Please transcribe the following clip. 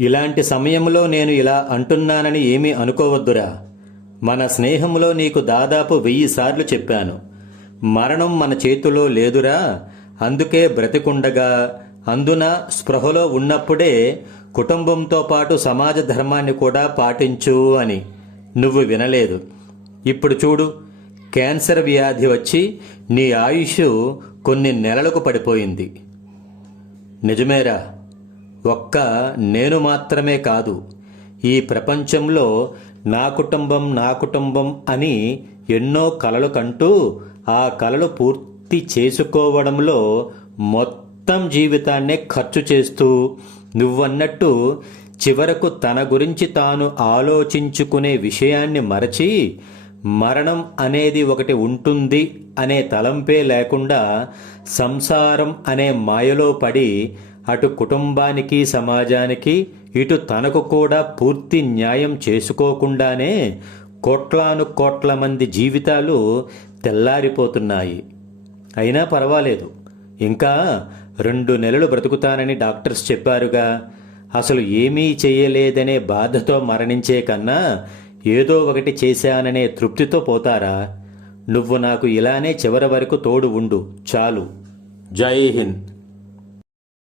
ఇలాంటి సమయంలో నేను ఇలా అంటున్నానని ఏమీ అనుకోవద్దురా. మన స్నేహంలో నీకు దాదాపు 1000 సార్లు చెప్పాను. మరణం మన చేతిలో లేదురా. అందుకే బ్రతికుండగా, అందున స్పృహలో ఉన్నప్పుడే కుటుంబంతో పాటు సమాజ ధర్మాన్ని కూడా పాటించు అని. నువ్వు వినలేదు. ఇప్పుడు చూడు, క్యాన్సర్ వ్యాధి వచ్చి నీ ఆయుష్ కొన్ని నెలలకు పడిపోయింది. నిజమేరా. ఒక్క నేను మాత్రమే కాదు, ఈ ప్రపంచంలో నా కుటుంబం అని ఎన్నో కలలు కంటూ ఆ కలలు పూర్తి చేసుకోవడంలో మొత్తం జీవితాన్నే ఖర్చు చేస్తూ, నువ్వన్నట్టు చివరకు తన గురించి తాను ఆలోచించుకునే విషయాన్ని మరచి, మరణం అనేది ఒకటి ఉంటుంది అనే తలంపే లేకుండా సంసారం అనే మాయలో పడి అటు కుటుంబానికి, సమాజానికి, ఇటు తనకు కూడా పూర్తి న్యాయం చేసుకోకుండానే కోట్లాను కోట్ల మంది జీవితాలు తెల్లారిపోతున్నాయి. అయినా పర్వాలేదు, ఇంకా 2 నెలలు బ్రతుకుతానని డాక్టర్స్ చెప్పారుగా. అసలు ఏమీ చేయలేదనే బాధతో మరణించే కన్నా ఏదో ఒకటి చేశాననే తృప్తితో పోతారా? నువ్వు నాకు ఇలానే చివరి వరకు తోడు ఉండు చాలు. జై హింద్.